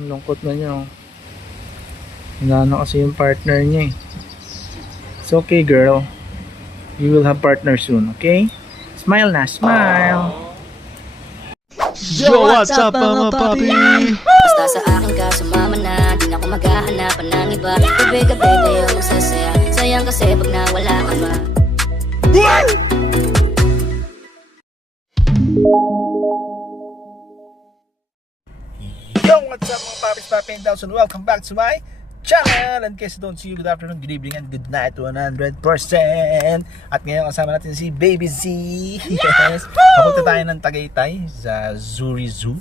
Ang lungkot na niya. Wala na kasi yung partner niya eh. It's okay, girl. You will have partner soon, okay? Smile na, smile. Yo, what's up mga papi? Basta sa akin ka sumama na, di na ako maghahanapan ng iba. Gabi-gabi tayo magsasaya, sayang kasi pag nawala ka ba. Yo, what's up mga papis, papi and down, and welcome back to my channel. And in case I don't see you, good afternoon, good evening, and good night to 100%. At ngayon kasama natin si Baby Z. Yes, papunta tayo ng Tagaytay sa Zuri Zoo.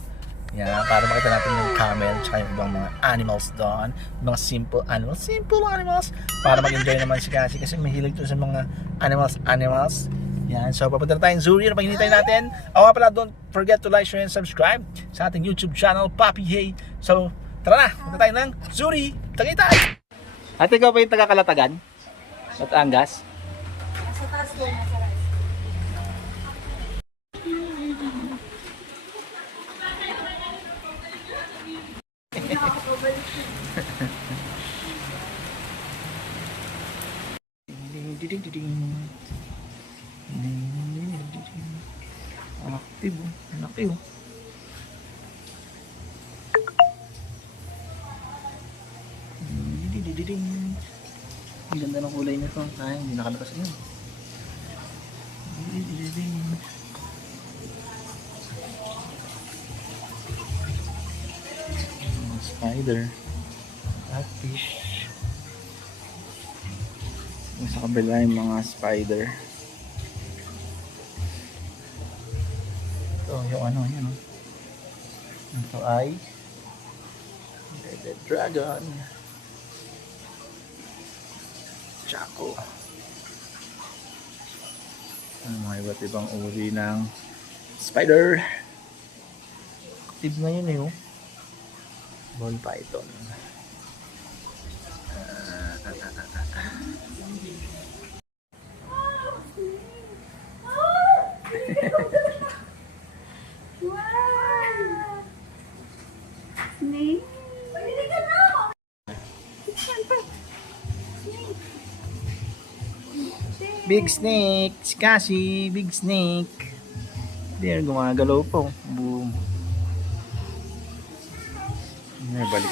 Yeah, para makita natin yung camel tsaka yung ibang mga animals doon. Mga simple animals. Para mag-enjoy naman si Cassie kasi mahilig to sa mga animals. Yan, so papunta na tayong Zuri. Ano pang hinintay natin? O nga pala, don't forget to like, share, and subscribe sa ating YouTube channel, Papi Hey. So, tara na, punta tayo ng Zuri, Tagaytay. At ikaw pa yung taga-Kalatagan? Batangas? Nasa taas ko, nasa rice. Active oh. Laki oh. Ang ganda ng kulay nito. Ay, hindi nakalabas yun. Spider. Catfish. Yung sa kabila yung mga spider. Ito yung ano yan. Ito ay the dragon. Chaco. Ang mga iba't ibang uri ng spider. Active na yun eh oh. Ball python. Snake? Big snake, si Cassie, big snake. There, gumagalaw po. Boom. Ay, balik.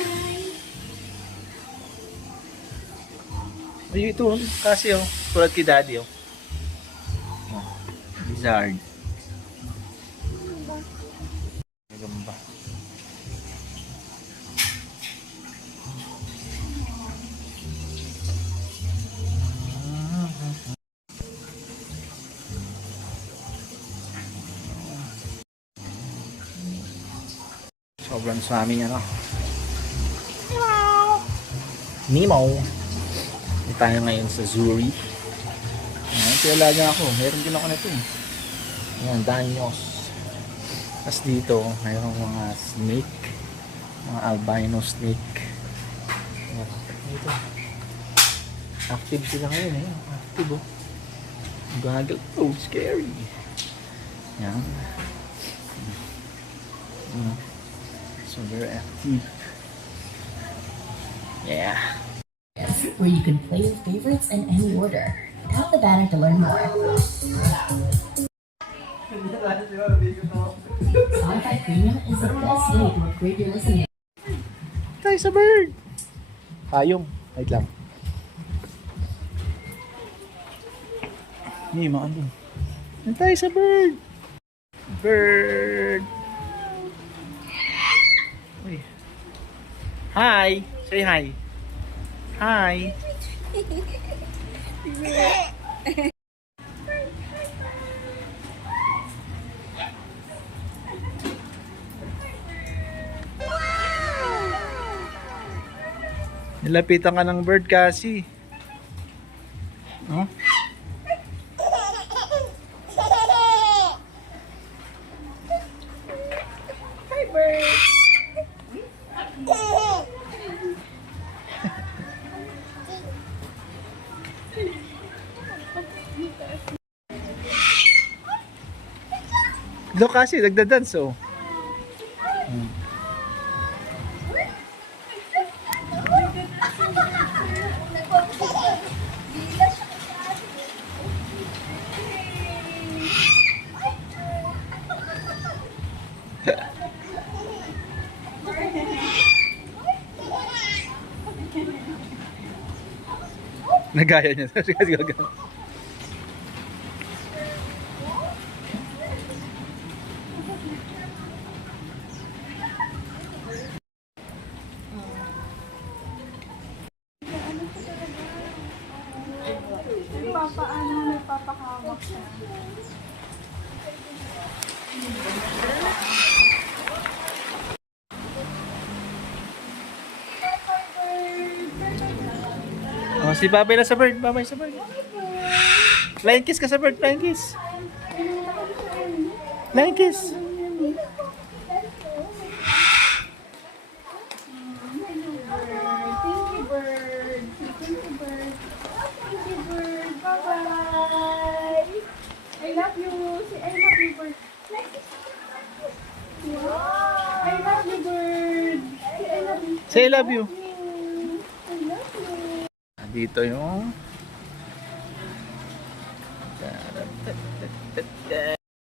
Ay, ito, Cassie oh. Tulad kay Daddy oh. Oh, lizard. May gamba. Sobrang sa aming ano. Nemo. Hindi tayo ngayon sa Zuri. Ayan, tiyala niya ako. Meron din ako nito eh. Ayan, danyos. Tapos dito, mayroong mga snake. Mga albino snake. Ayan, dito. Active sila ngayon eh. Active oh. Gagal. Oh, scary. Ayan. So very active. Yeah. Where you can play your favorites in any order. Tap the banner to learn more. Spotify Premium is the best way to upgrade your listening. Tayo sa bird. Payong. Wait lang. Hindi, maano. Tayo sa bird. Bird. Uy. Hi. Say hi. Hi. Nilapitan ka ng bird kasi. Huh? Hi, bird. Look kasi, nagda-dance oh. Nagaya niya. Kasi gagano. Papaano nagpapahawak siya? Oh, si Babay na sa bird. Babay sa bird. Flying kiss ka sa bird. Flying kiss. Flying kiss. Thank you, bird. Thank you, bird. Thank you, bird. Bye-bye. I love you. Say, I love you, bird. Wow. I love you, bird. Say, I love you. Say I love you. I love you. Dito yung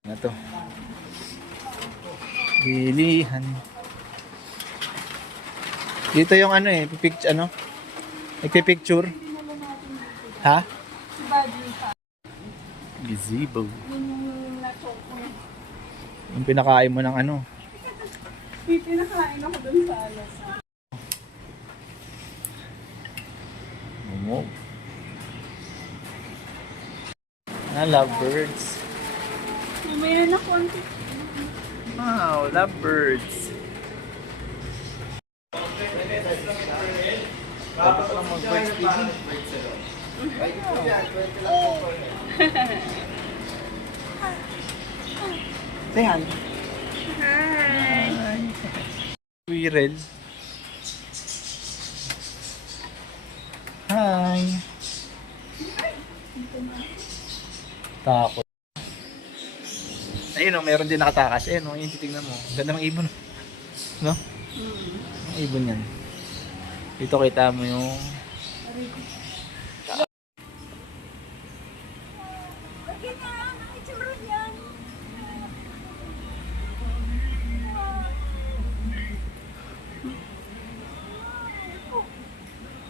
ano to? Bilihan. Dito yung ano eh, picture ano? Nagpi-picture. Ha? Si Badri pa. Gazebo. Yun yung na-choke ko. Yung pinakain mo ng ano? Pinakain ako dun sa alas. Momo. I love birds. Mamaya na konti. Wow, love birds. Say hi. Hi. Squirrel. Hi. Takot. Ayun o, meron din nakatakas. Ayun o, yung titignan mo. Ganda ng ibon. No? Ang ibon yan. Dito kita mo yung...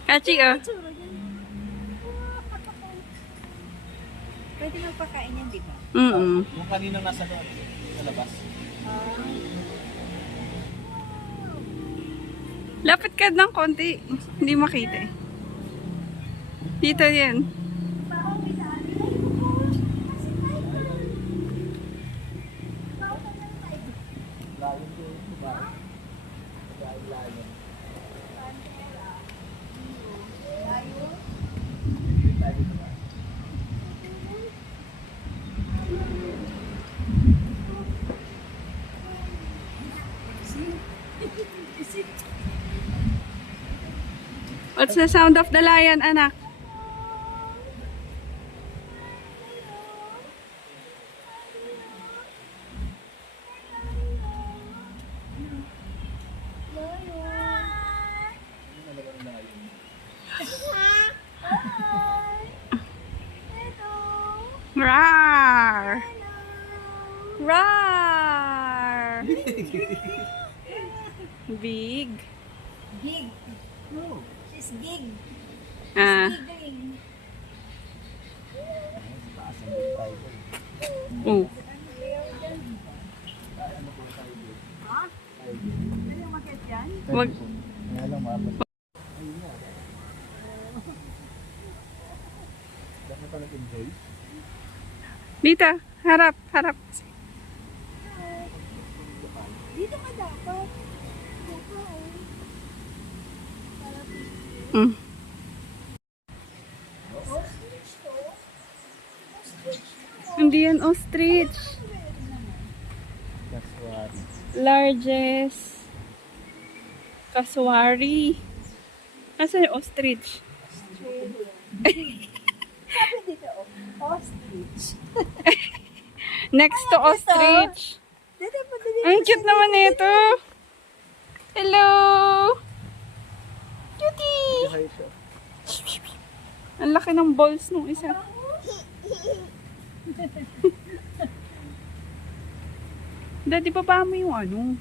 Kachi, oh. Pwede magpakain yan, di ba? Yung kaninang nasa loob, sa labas. Lapit ka ng konti. Hindi makita eh. Dito yan. What's the sound of the lion, anak? Rawr! Rawr! Big. Gig. No. She's gig. Ah. Giggling. Oh. Ano yung makit yan? Wag. Kaya lang mabot. Dapat pa nag-enjoy. Dito. Harap. Harap. Dito ka dapat. Mm. Hindi yan ostrich. Kaswari. Largest kaswari. Nasaan yung ostrich? Sabi dito, ostrich. Next to ostrich. Dito pa dito. Ang cute naman nito. Hello! Cutie! Ang laki ng balls nung isa. Daddy, baba mo yung ano.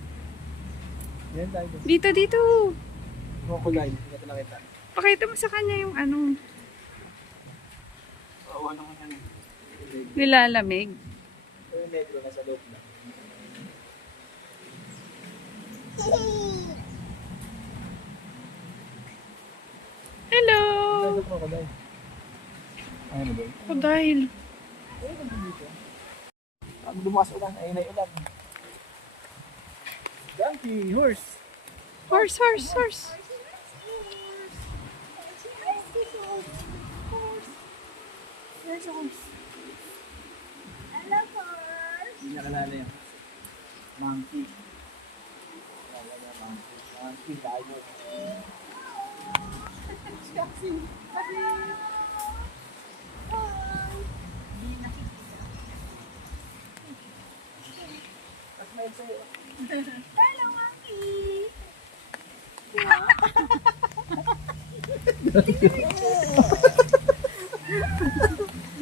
Yan tayo. Dito. Crocodile. Hindi natin nakita. Pakita mo sa kanya yung ano. Oo, ano nga yan. Nilalamig. Yung metro nasa loob na. Hello! Ano ko ba? Ano ba? Oh, dahil. Ang lumakas ulan, ayun ay ulan. Donkey, horse. Horse, horse, horse. There's a horse. Hello, horse. Hindi niya kalala yan. Monkey. Kalala niya, monkey. Monkey, tayo. Hello, monkey.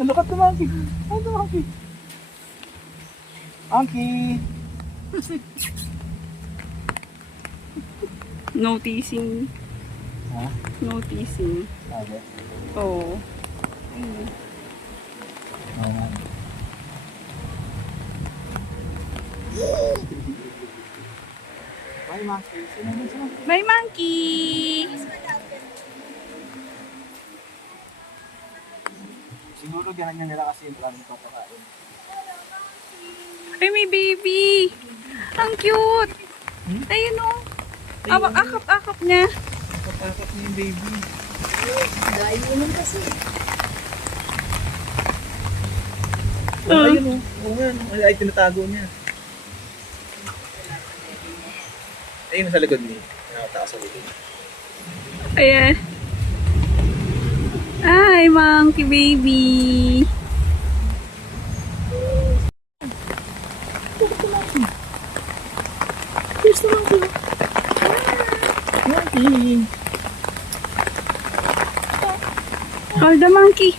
Ano ka to, monkey? Ano, monkey? Monkey! Noticing. Ha? Noticing. Sabi? Oo. Oo nga. Bye, monkey. Sino ba sila? Bye, monkey! Siguro ganyan nila kasi yung planong papakain. Ay, may baby! Ang cute! Ayun o. Akap-akap niya. Papakap niya yung baby. Dahil naman kasi. Oh, ayun o. Oo nga. Ay, tinatago niya. Ayun sa likod niya. Nakatakas sa likod. Ayan. Ay, monkey baby! Monkey! Call the monkey.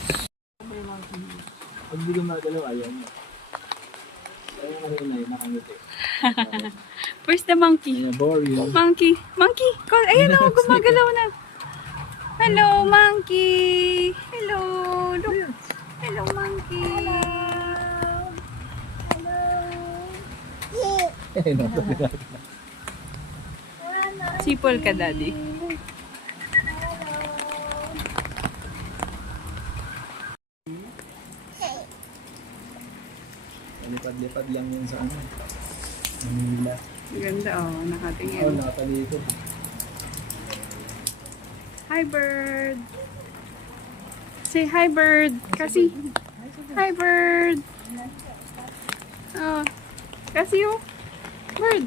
Pag hindi gumagalaw, ayaw mo. Ayaw mo rin na yun, nakangiti. Where's the monkey? Ayaw, boring. Monkey. Monkey. Call. Ayun o, gumagalaw na. Hello, monkey. Hello. Look. Hello, monkey. Sipol ka, daddy. Lipad-lipad lang yun sa ano. Manila. Ganda oh, Oo, nakatingin. nakapalito. Hi, bird. Say hi, bird. Kasi. Hi, bird. Oh. Kasi oh. Bird.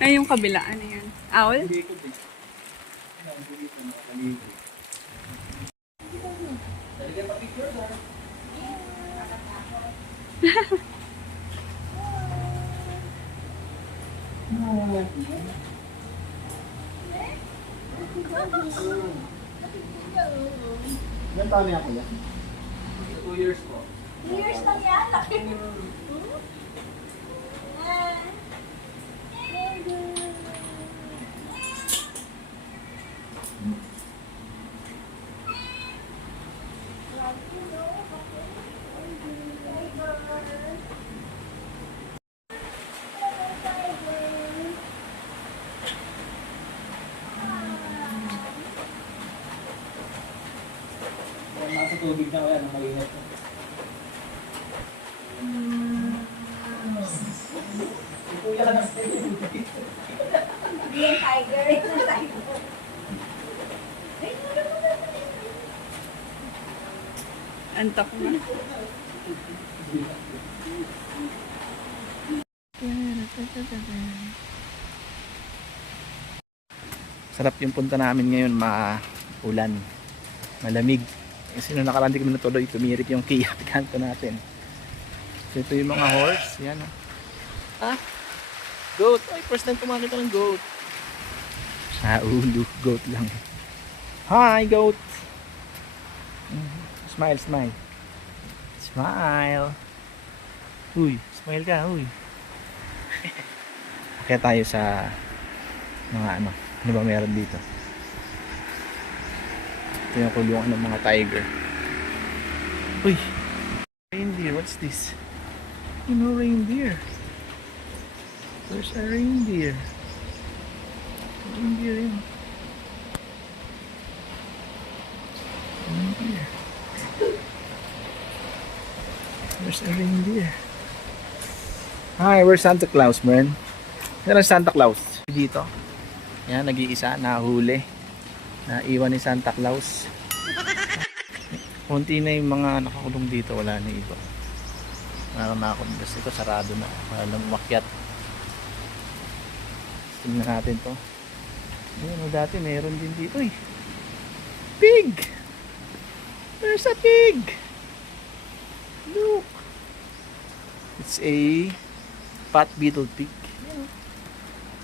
Ay, yung kabila. Ano yan? Owl? Likod eh. Ano, dito, nakapalito. Talaga pa-picture na. Ilan taon na ako yan? 2 years po. Years lang yan. Laki. Nasa tubig na kaya, nang malingat na. Kuya ka na sa Hindi yan tiger. Ito yung tiger. Antok na. Sarap yung punta namin ngayon, maulan, malamig. Kasi nung nakaraan di kami natuloy, tumirik yung Kia Picanto natin. So ito yung mga horse, yan oh. Ah, goat. Ay, first time kumakita ng goat. Ulo, goat lang. Hi, goat. Smile, smile. Smile. Uy, smile ka, uy. Kaya tayo sa mga ano ba meron dito. Ito yung kulungan ng mga tiger. Uy! Reindeer, what's this? You know, reindeer. There's a reindeer. Reindeer yun. Reindeer. There's a reindeer. Hi, where's Santa Claus, man? Yan ang Santa Claus. Dito. Yan, nag-iisa, nahuli. Naiwan ni Santa Claus. Kunti na yung mga nakakulong dito, wala na iba. Meron na ako. Basta ito, sarado na. Wala lang umakyat. Tingnan natin to. Ayan, dati meron din dito eh. Pig! There's a pig! Look! It's a pot beetle pig.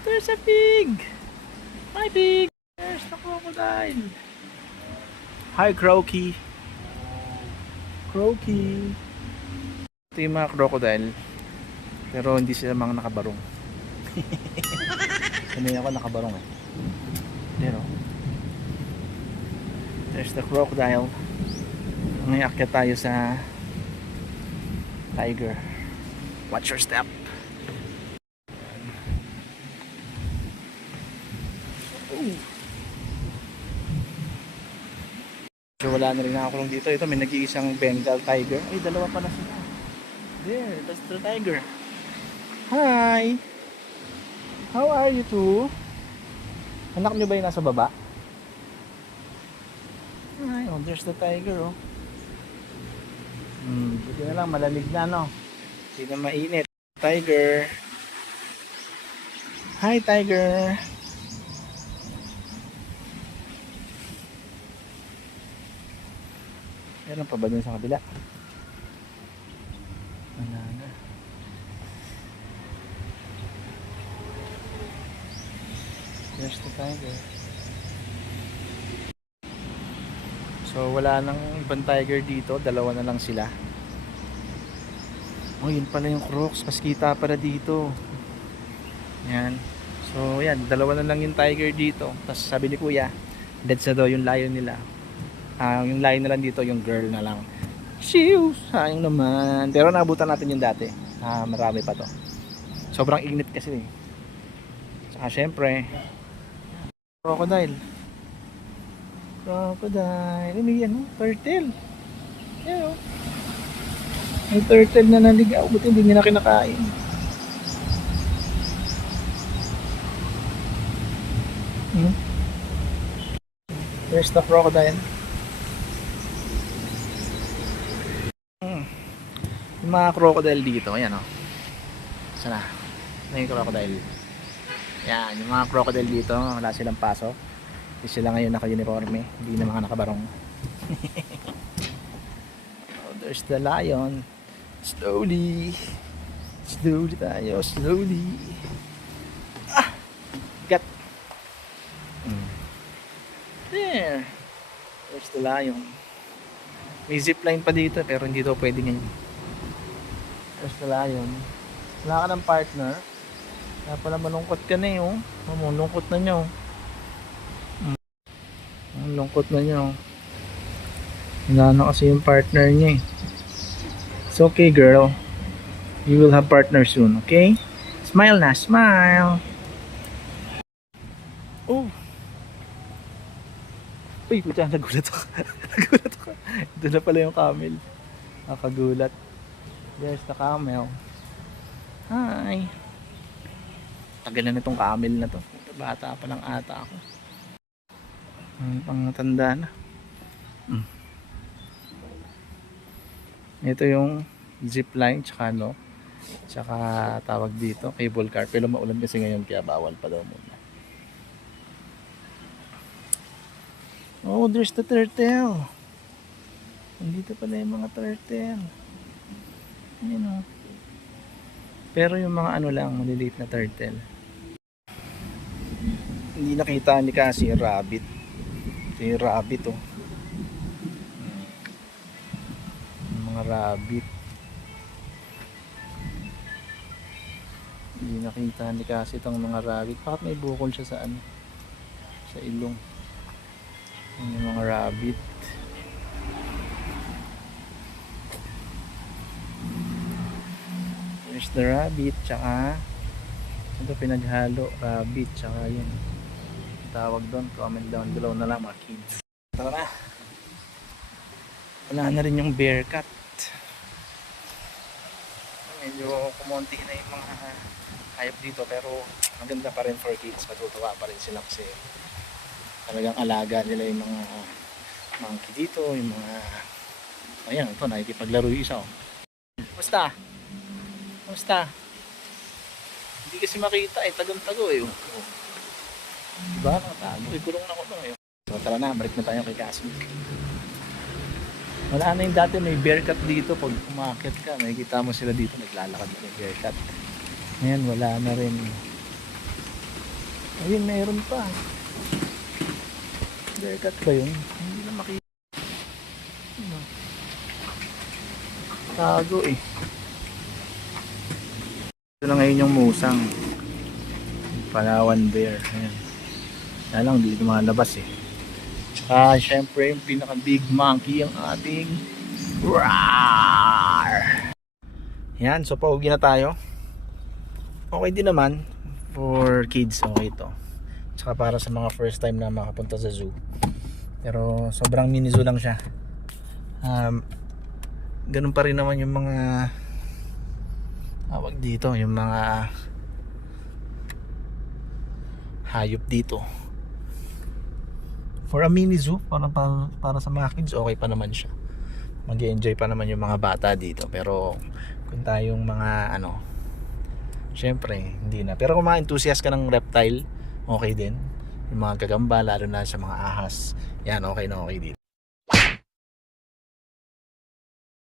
There's a pig! Hi pig! There's the crocodile! Hi Croaky! Croaky! Ito yung mga crocodile. Pero hindi sila mga nakabarong. Sanay ako nakabarong eh. Pero there's the crocodile. Ngayon akyat tayo sa tiger. Watch your step. Ooh. So wala na rin nakakulong dito. Ito may nag-iisang Bengal tiger. Ay, dalawa pala sila. There, that's the tiger. Hi! How are you two? Anak nyo ba yung nasa baba? Ay, oh, there's the tiger, oh. Buti na lang, malamig na, no? Hindi na mainit. Tiger. Hi, tiger. Meron pa ba dun sa kabila? Wala na. There's the tiger. So wala nang ibang tiger dito, dalawa na lang sila. Oh, yun pala yung crocs, mas kita pala dito. Yan. So yan, dalawa na lang yung tiger dito. Tapos sabi ni kuya, dead sa daw yung lion nila. Yung lion na lang dito, yung girl na lang. Shoo! Sayang naman. Pero naabutan natin yung dati. Marami pa to. Sobrang init kasi eh. Saka syempre, crocodile. Crocodile. May ano? Turtle. Yan o. May turtle na naligaw. Buti hindi niya na kinakain. There's the crocodile. Yung mga crocodile dito. Ayan o. Sana. Ano yung crocodile? Yan. Yung mga crocodile dito. Wala silang pasok. Hindi sila ngayon naka-uniforme. Hindi na mga nakabarong. Oh, there's the lion. Slowly. Slowly tayo. Slowly. Got. There. There's the lion. May zipline pa dito pero hindi to pwede ngayon. There's the lion. Wala ka ng partner. Kaya pala malungkot ka na eh. Oh. Malungkot na niya. Oh. Ang lungkot na niya. Wala na kasi yung partner niya eh. It's okay girl. You will have partner soon, okay? Smile na, smile. Oh. Uy, puta, nagulat ako. Nagulat ako. Ito na pala yung camel. Nakagulat. There's the camel. Hi. Tagal na nitong camel na to. Bata pa lang ata ako. Pang tanda na. Ito yung zipline tsaka no. Tsaka tawag dito cable car. Pero maulan kasi ngayon kaya bawal pa daw muna. Oh, there's the turtle. Nandito pala yung mga turtle. Ayan o. Pero yung mga ano lang, maliliit na turtle. Hindi nakita ni kasi yung rabbit. Ito yung rabbit oh. Yung mga rabbit. Hindi nakita ni kasi itong mga rabbit. Bakit may bukol siya sa ano? Sa ilong. Yung mga rabbit. There's the rabbit, tsaka ito pinaghalo, rabbit, tsaka yun. Tawag doon, comment down below na lang mga kids. Tara na. Wala na rin yung bear cat. Medyo kumonti na yung mga hayop dito, pero maganda pa rin for kids. Matutuwa pa rin sila kasi talagang alaga nila yung mga monkey dito, yung mga ayan, ito nakikipaglaro yung isa. Basta hindi kasi makita eh, tagong-tago eh. Diba? Nakatago eh, kulong na kulong eh. So tara na, balik na tayo kay Cassie. Wala na yung dati, may bear cat dito. Pag umakit ka, makikita mo sila dito, naglalakad na yung bear cat. Ngayon wala na rin. Ayun, mayroon pa. Bear cat ba yun? Hindi na makita. Ano? Tago eh. Ito na ngayon yung musang Palawan bear. Ayan. Kaya lang hindi lumalabas eh. Syempre yung pinaka big monkey ang ating roar. Yan, so pauwi na tayo. Okay din naman for kids, okay ito. Tsaka para sa mga first time na makapunta sa zoo. Pero sobrang mini zoo lang siya. Ganun pa rin naman yung mga tawag dito, yung mga hayop dito. For a mini zoo, para sa mga kids, okay pa naman siya. Mag-enjoy pa naman yung mga bata dito. Pero kung tayong mga syempre hindi na. Pero kung mga enthusiast ka ng reptile, okay din. Yung mga gagamba, lalo na sa mga ahas, yan, okay na okay dito.